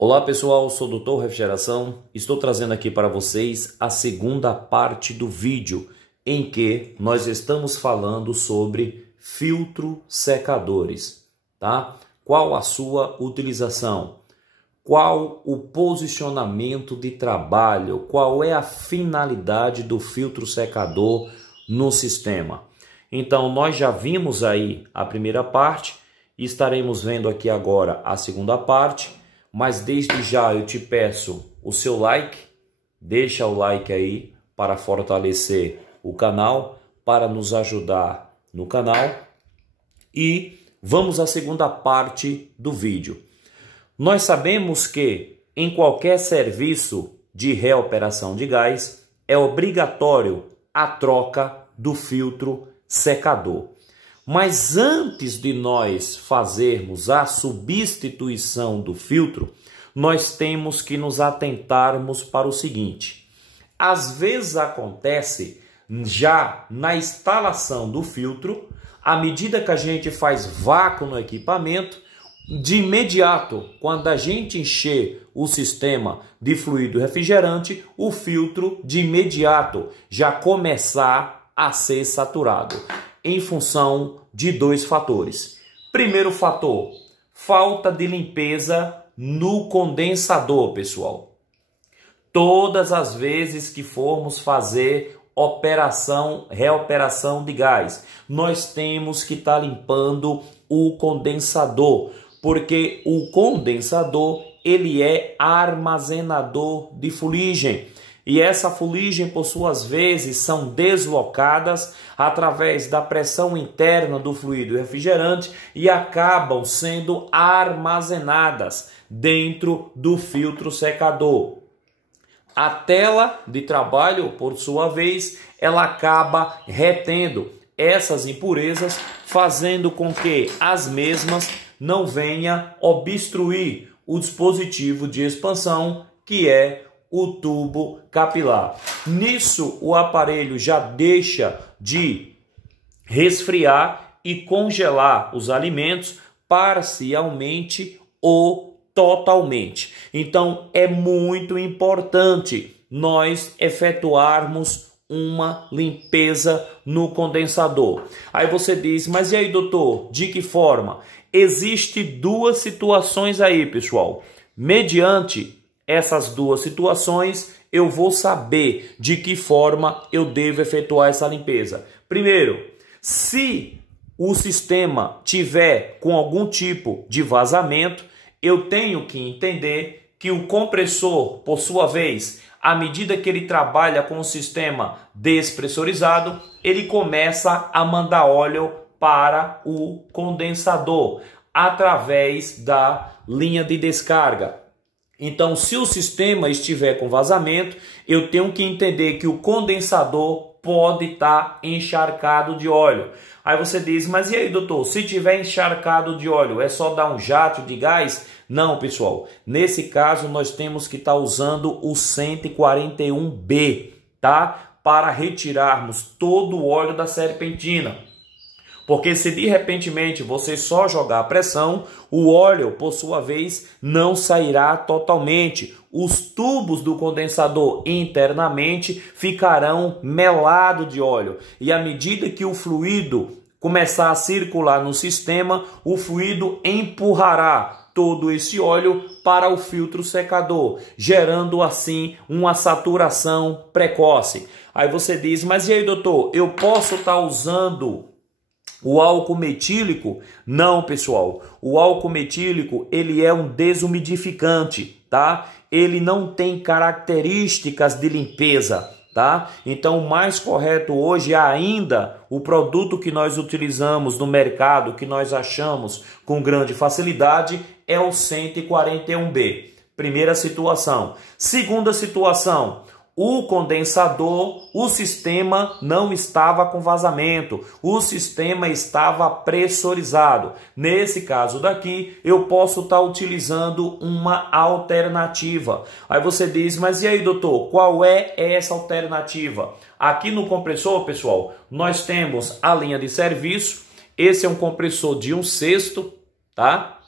Olá pessoal, sou o Doutor Refrigeração. Estou trazendo aqui para vocês a segunda parte do vídeo em que nós estamos falando sobre filtro secadores, tá? Qual a sua utilização? Qual o posicionamento de trabalho? Qual é a finalidade do filtro secador no sistema? Então nós já vimos aí a primeira parte e estaremos vendo aqui agora a segunda parte. Mas desde já eu te peço o seu like, deixa o like aí para fortalecer o canal, para nos ajudar no canal. E vamos à segunda parte do vídeo. Nós sabemos que em qualquer serviço de reoperação de gás é obrigatório a troca do filtro secador. Mas antes de nós fazermos a substituição do filtro, nós temos que nos atentarmos para o seguinte. Às vezes acontece já na instalação do filtro, à medida que a gente faz vácuo no equipamento, de imediato, quando a gente encher o sistema de fluido refrigerante, o filtro de imediato já começar a ser saturado, em função de dois fatores. Primeiro fator, falta de limpeza no condensador, pessoal. Todas as vezes que formos fazer reoperação de gás, nós temos que estar limpando o condensador, porque o condensador ele é armazenador de fuligem. E essa fuligem, por suas vezes, são deslocadas através da pressão interna do fluido refrigerante e acabam sendo armazenadas dentro do filtro secador. A tela de trabalho, por sua vez, ela acaba retendo essas impurezas, fazendo com que as mesmas não venham obstruir o dispositivo de expansão, que é o tubo capilar. Nisso, o aparelho já deixa de resfriar e congelar os alimentos parcialmente ou totalmente. Então, é muito importante nós efetuarmos uma limpeza no condensador. Aí você diz, mas e aí, doutor, de que forma? Existem duas situações aí, pessoal. Mediante essas duas situações, eu vou saber de que forma eu devo efetuar essa limpeza. Primeiro, se o sistema tiver com algum tipo de vazamento, eu tenho que entender que o compressor, por sua vez, à medida que ele trabalha com o sistema despressurizado, ele começa a mandar óleo para o condensador através da linha de descarga. Então, se o sistema estiver com vazamento, eu tenho que entender que o condensador pode estar encharcado de óleo. Aí você diz, mas e aí, doutor, se tiver encharcado de óleo, é só dar um jato de gás? Não, pessoal. Nesse caso, nós temos que estar usando o 141B, tá? Para retirarmos todo o óleo da serpentina. Porque se de repentemente você só jogar a pressão, o óleo, por sua vez, não sairá totalmente. Os tubos do condensador internamente ficarão melados de óleo. E à medida que o fluido começar a circular no sistema, o fluido empurrará todo esse óleo para o filtro secador, gerando assim uma saturação precoce. Aí você diz, mas e aí, doutor, eu posso estar usando o álcool metílico? Não, pessoal. O álcool metílico, ele é um desumidificante, tá? Ele não tem características de limpeza, tá? Então, o mais correto hoje é ainda o produto que nós utilizamos no mercado, que nós achamos com grande facilidade, é o 141B. Primeira situação. Segunda situação, o condensador, o sistema não estava com vazamento, o sistema estava pressurizado. Nesse caso daqui, eu posso estar utilizando uma alternativa. Aí você diz, mas e aí, doutor, qual é essa alternativa? Aqui no compressor, pessoal, nós temos a linha de serviço. Esse é um compressor de 1/6, tá?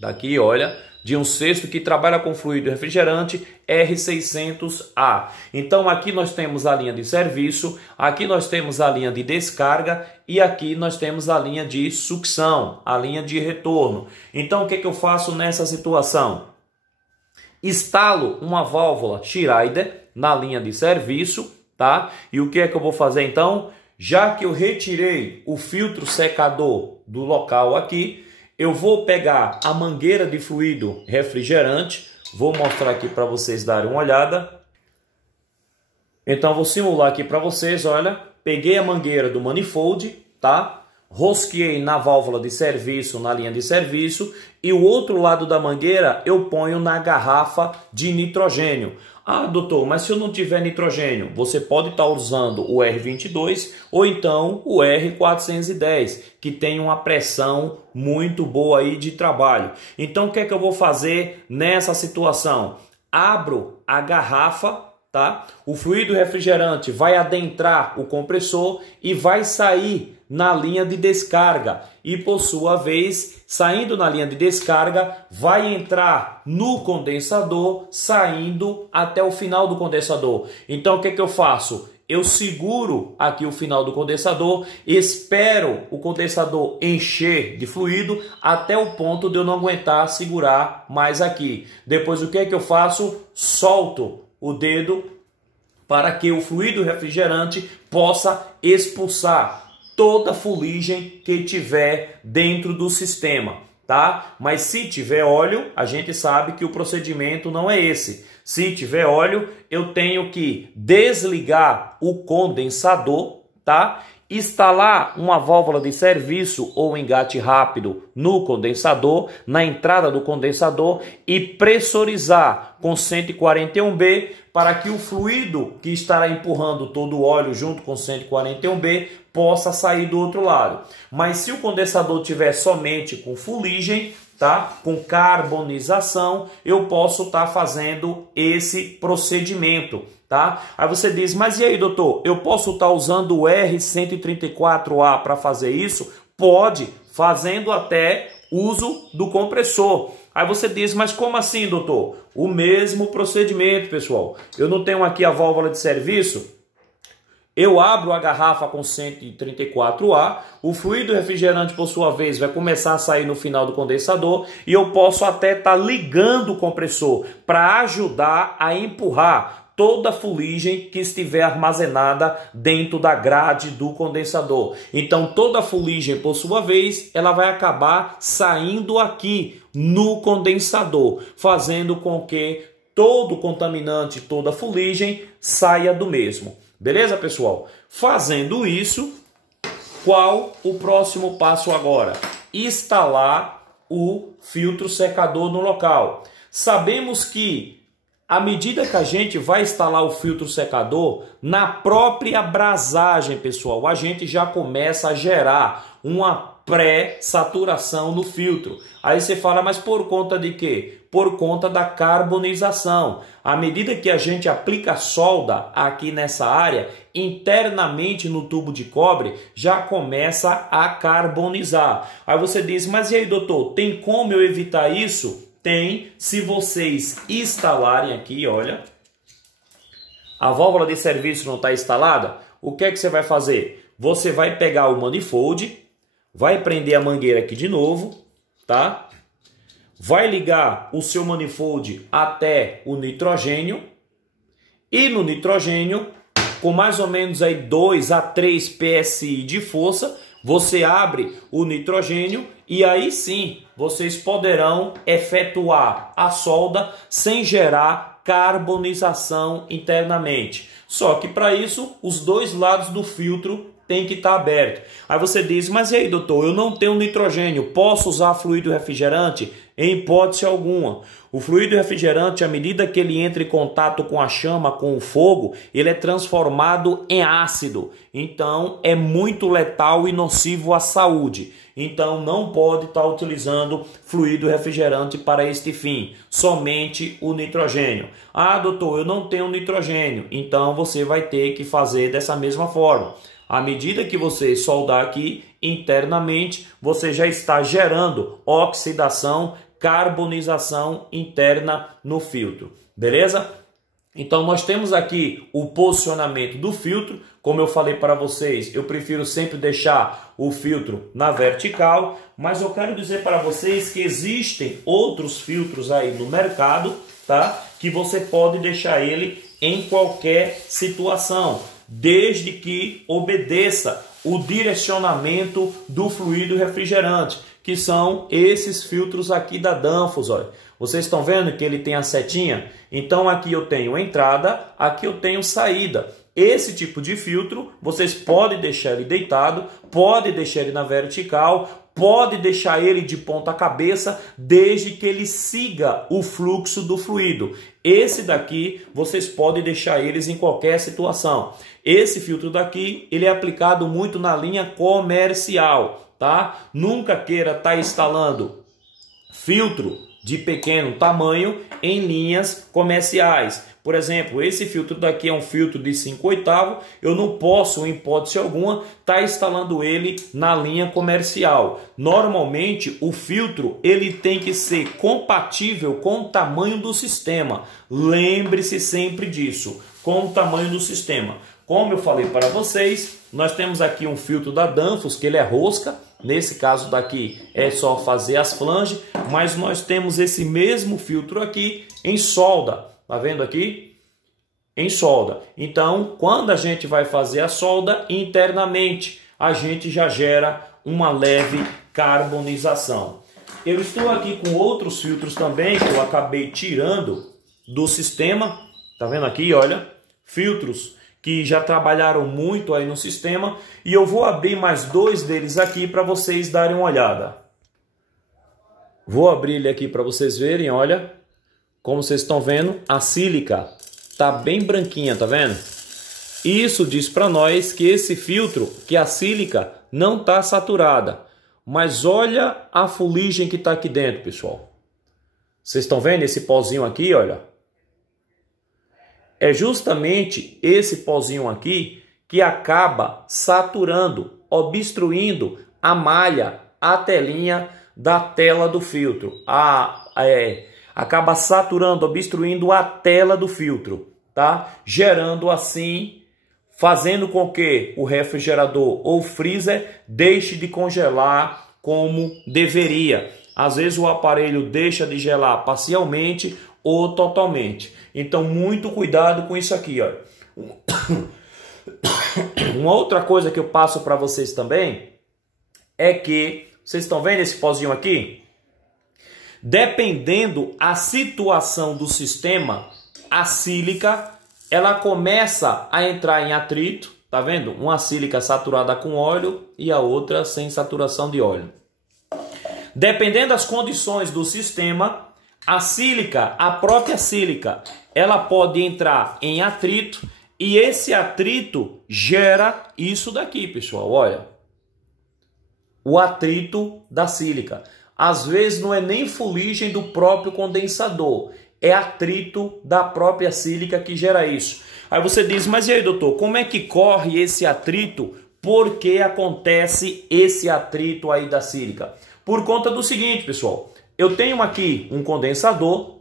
daqui, olha, de um cesto que trabalha com fluido refrigerante R600A. Então aqui nós temos a linha de serviço, aqui nós temos a linha de descarga e aqui nós temos a linha de sucção, a linha de retorno. Então o que eu faço nessa situação? Instalo uma válvula Schneider na linha de serviço, tá? E o que é que eu vou fazer então? Já que eu retirei o filtro secador do local aqui, eu vou pegar a mangueira de fluido refrigerante, vou mostrar aqui para vocês darem uma olhada. Então vou simular aqui para vocês, olha, peguei a mangueira do manifold, tá? Rosqueei na válvula de serviço, na linha de serviço, e o outro lado da mangueira eu ponho na garrafa de nitrogênio. Ah, doutor, mas se eu não tiver nitrogênio, você pode estar usando o R22 ou então o R410, que tem uma pressão muito boa aí de trabalho. Então o que é que eu vou fazer nessa situação? Abro a garrafa, tá? O fluido refrigerante vai adentrar o compressor e vai sair na linha de descarga e, por sua vez, saindo na linha de descarga, vai entrar no condensador, saindo até o final do condensador. Então o que é que eu faço? Eu seguro aqui o final do condensador, espero o condensador encher de fluido até o ponto de eu não aguentar segurar mais aqui. Depois o que é que eu faço? Solto o dedo para que o fluido refrigerante possa expulsar toda a fuligem que tiver dentro do sistema, tá? Mas se tiver óleo, a gente sabe que o procedimento não é esse. Se tiver óleo, eu tenho que desligar o condensador, tá? Instalar uma válvula de serviço ou engate rápido no condensador, na entrada do condensador e pressurizar com 141B para que o fluido que estará empurrando todo o óleo junto com 141B possa sair do outro lado. Mas se o condensador tiver somente com fuligem, tá? Com carbonização, eu posso estar fazendo esse procedimento, tá? Aí você diz, mas e aí, doutor, eu posso estar usando o R134A para fazer isso? Pode, fazendo até uso do compressor. Aí você diz, mas como assim, doutor? O mesmo procedimento, pessoal. Eu não tenho aqui a válvula de serviço? Eu abro a garrafa com 134A, o fluido refrigerante, por sua vez, vai começar a sair no final do condensador e eu posso até estar ligando o compressor para ajudar a empurrar toda a fuligem que estiver armazenada dentro da grade do condensador. Então toda a fuligem, por sua vez, ela vai acabar saindo aqui no condensador, fazendo com que todo o contaminante, toda a fuligem saia do mesmo. Beleza, pessoal? Fazendo isso, qual o próximo passo agora? Instalar o filtro secador no local. Sabemos que, à medida que a gente vai instalar o filtro secador, na própria brasagem, pessoal, a gente já começa a gerar uma pré-saturação no filtro. Aí você fala, mas por conta de quê? Por conta da carbonização. À medida que a gente aplica solda aqui nessa área, internamente no tubo de cobre, já começa a carbonizar. Aí você diz, mas e aí, doutor, tem como eu evitar isso? Tem, se vocês instalarem aqui, olha, a válvula de serviço não está instalada, o que é que você vai fazer? Você vai pegar o manifold, vai prender a mangueira aqui de novo, tá? Vai ligar o seu manifold até o nitrogênio e no nitrogênio, com mais ou menos aí 2 a 3 PSI de força, você abre o nitrogênio e aí sim vocês poderão efetuar a solda sem gerar carbonização internamente. Só que para isso os dois lados do filtro tem que estar aberto. Aí você diz, mas e aí, doutor, eu não tenho nitrogênio, posso usar fluido refrigerante? Em hipótese alguma. O fluido refrigerante, à medida que ele entra em contato com a chama, com o fogo, ele é transformado em ácido. Então, é muito letal e nocivo à saúde. Então, não pode estar utilizando fluido refrigerante para este fim. Somente o nitrogênio. Ah, doutor, eu não tenho nitrogênio. Então, você vai ter que fazer dessa mesma forma. À medida que você soldar aqui, internamente, você já está gerando oxidação, carbonização interna no filtro, beleza? Então nós temos aqui o posicionamento do filtro. Como eu falei para vocês, eu prefiro sempre deixar o filtro na vertical, mas eu quero dizer para vocês que existem outros filtros aí no mercado, tá? Que você pode deixar ele em qualquer situação, desde que obedeça o direcionamento do fluido refrigerante, que são esses filtros aqui da Danfoss, olha. Vocês estão vendo que ele tem a setinha? Então aqui eu tenho entrada, aqui eu tenho saída. Esse tipo de filtro, vocês podem deixar ele deitado, pode deixar ele na vertical, pode deixar ele de ponta cabeça, desde que ele siga o fluxo do fluido. Esse daqui, vocês podem deixar eles em qualquer situação. Esse filtro daqui, ele é aplicado muito na linha comercial, tá? Nunca queira estar instalando filtro de pequeno tamanho em linhas comerciais. Por exemplo, esse filtro daqui é um filtro de 5/8, eu não posso, em hipótese alguma, estar instalando ele na linha comercial. Normalmente, o filtro ele tem que ser compatível com o tamanho do sistema. Lembre-se sempre disso, com o tamanho do sistema. Como eu falei para vocês, nós temos aqui um filtro da Danfoss, que ele é rosca. Nesse caso daqui é só fazer as flanges, mas nós temos esse mesmo filtro aqui em solda. Tá vendo aqui? Em solda. Então, quando a gente vai fazer a solda, internamente a gente já gera uma leve carbonização. Eu estou aqui com outros filtros também que eu acabei tirando do sistema. Tá vendo aqui, olha? Filtros que já trabalharam muito aí no sistema, e eu vou abrir mais dois deles aqui para vocês darem uma olhada. Vou abrir ele aqui para vocês verem, olha, como vocês estão vendo, a sílica tá bem branquinha, tá vendo? Isso diz para nós que esse filtro, que a sílica não tá saturada, mas olha a fuligem que tá aqui dentro, pessoal. Vocês estão vendo esse pozinho aqui, olha? É justamente esse pozinho aqui que acaba saturando, obstruindo a malha, a telinha da tela do filtro. Acaba saturando, obstruindo a tela do filtro, tá? Gerando assim, fazendo com que o refrigerador ou freezer deixe de congelar como deveria. Às vezes o aparelho deixa de gelar parcialmente ou totalmente. Então, muito cuidado com isso aqui, ó. Uma outra coisa que eu passo para vocês também é que, vocês estão vendo esse pozinho aqui? Dependendo a situação do sistema, a sílica, ela começa a entrar em atrito, tá vendo? Uma sílica saturada com óleo e a outra sem saturação de óleo. Dependendo das condições do sistema, a sílica, a própria sílica, ela pode entrar em atrito e esse atrito gera isso daqui, pessoal, olha. O atrito da sílica. Às vezes não é nem fuligem do próprio condensador, é atrito da própria sílica que gera isso. Aí você diz, mas e aí, doutor, como é que corre esse atrito? Por que acontece esse atrito aí da sílica? Por conta do seguinte, pessoal. Eu tenho aqui um condensador.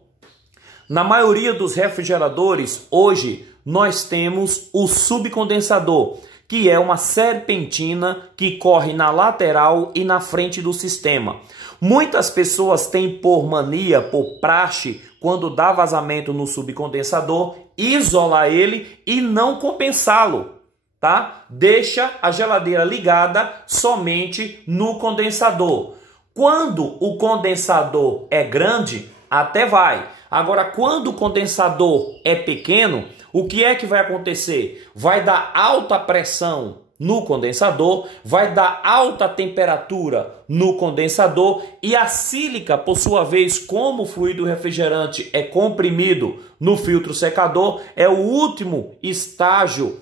Na maioria dos refrigeradores, hoje, nós temos o subcondensador, que é uma serpentina que corre na lateral e na frente do sistema. Muitas pessoas têm por mania, por praxe, quando dá vazamento no subcondensador, isolar ele e não compensá-lo, tá? Deixa a geladeira ligada somente no condensador. Quando o condensador é grande, até vai. Agora, quando o condensador é pequeno, o que é que vai acontecer? Vai dar alta pressão no condensador, vai dar alta temperatura no condensador e a sílica, por sua vez, como o fluido refrigerante é comprimido no filtro secador, é o último estágio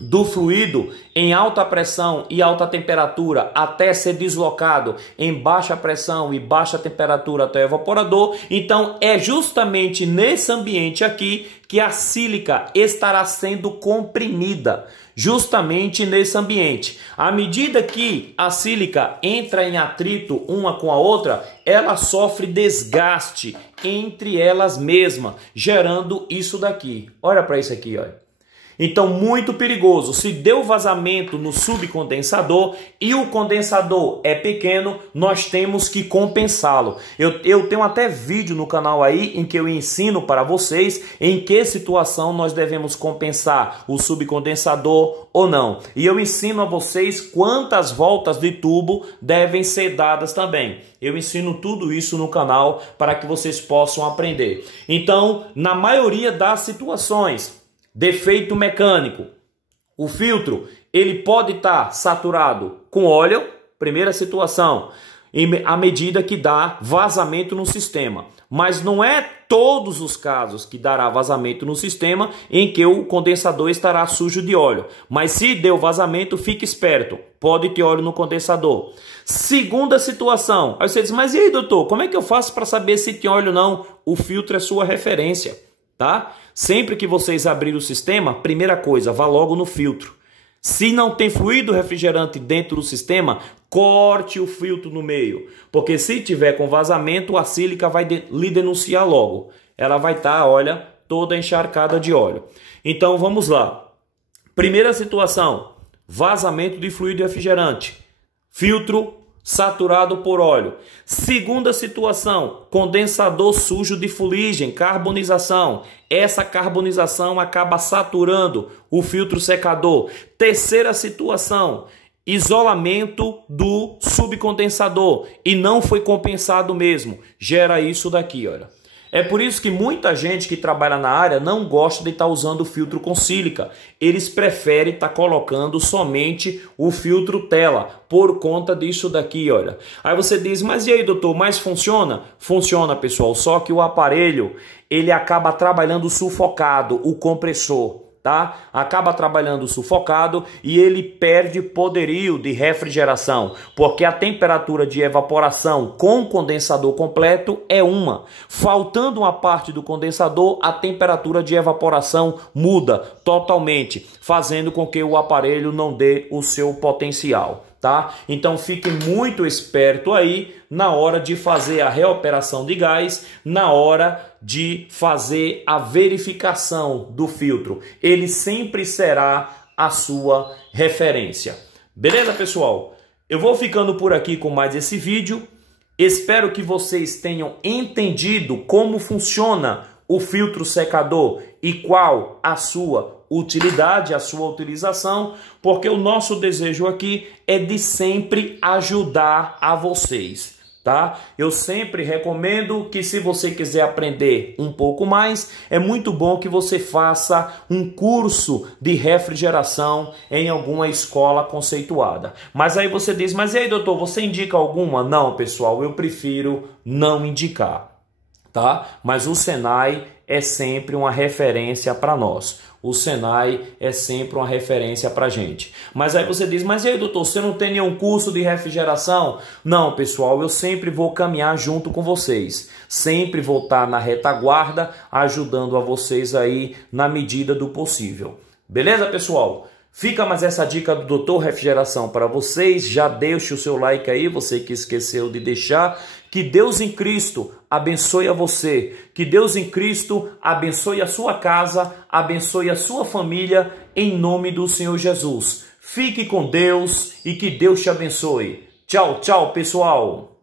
do fluido em alta pressão e alta temperatura até ser deslocado em baixa pressão e baixa temperatura até o evaporador. Então é justamente nesse ambiente aqui que a sílica estará sendo comprimida. justamente nesse ambiente. À medida que a sílica entra em atrito uma com a outra, ela sofre desgaste entre elas mesmas, gerando isso daqui. Olha para isso aqui, olha. Então, muito perigoso. Se deu vazamento no subcondensador e o condensador é pequeno, nós temos que compensá-lo. Eu tenho até vídeo no canal aí em que eu ensino para vocês em que situação nós devemos compensar o subcondensador ou não. E eu ensino a vocês quantas voltas de tubo devem ser dadas também. Eu ensino tudo isso no canal para que vocês possam aprender. Então, na maioria das situações, defeito mecânico, o filtro ele pode estar saturado com óleo, primeira situação, à medida que dá vazamento no sistema. Mas não é todos os casos que dará vazamento no sistema em que o condensador estará sujo de óleo. Mas se deu vazamento, fique esperto, pode ter óleo no condensador. Segunda situação, aí você diz, mas e aí, doutor, como é que eu faço para saber se tem óleo ou não? O filtro é sua referência, tá? Sempre que vocês abrirem o sistema, primeira coisa, vá logo no filtro. Se não tem fluido refrigerante dentro do sistema, corte o filtro no meio. Porque se tiver com vazamento, a sílica vai lhe denunciar logo. Ela vai estar, olha, toda encharcada de óleo. Então vamos lá. Primeira situação, vazamento de fluido refrigerante. Filtro saturado por óleo. Segunda situação, condensador sujo de fuligem, carbonização. Essa carbonização acaba saturando o filtro secador. Terceira situação, isolamento do subcondensador e não foi compensado mesmo. Gera isso daqui, olha. É por isso que muita gente que trabalha na área não gosta de estar usando o filtro com sílica. Eles preferem estar colocando somente o filtro tela, por conta disso daqui, olha. Aí você diz, mas e aí, doutor, mas funciona? Funciona, pessoal, só que o aparelho, ele acaba trabalhando sufocado, o compressor. Tá? Acaba trabalhando sufocado e ele perde poderio de refrigeração, porque a temperatura de evaporação com condensador completo é uma. Faltando uma parte do condensador, a temperatura de evaporação muda totalmente, fazendo com que o aparelho não dê o seu potencial. Tá? Então fique muito esperto aí na hora de fazer a reoperação de gás, na hora de fazer a verificação do filtro. Ele sempre será a sua referência. Beleza, pessoal? Eu vou ficando por aqui com mais esse vídeo. Espero que vocês tenham entendido como funciona o filtro secador e qual a sua utilidade, a sua utilização, porque o nosso desejo aqui é de sempre ajudar a vocês, tá? Eu sempre recomendo que, se você quiser aprender um pouco mais, é muito bom que você faça um curso de refrigeração em alguma escola conceituada. Mas aí você diz, mas e aí, doutor, você indica alguma? Não, pessoal, eu prefiro não indicar, tá? Mas o Senai é sempre uma referência para nós. O Senai é sempre uma referência para a gente. Mas aí você diz, mas e aí, doutor, você não tem nenhum curso de refrigeração? Não, pessoal, eu sempre vou caminhar junto com vocês. Sempre vou estar na retaguarda, ajudando a vocês aí na medida do possível. Beleza, pessoal? Fica mais essa dica do Doutor Refrigeração para vocês. Já deixe o seu like aí, você que esqueceu de deixar. Que Deus em Cristo abençoe a você. Que Deus em Cristo abençoe a sua casa, abençoe a sua família, em nome do Senhor Jesus. Fique com Deus e que Deus te abençoe. Tchau, tchau, pessoal.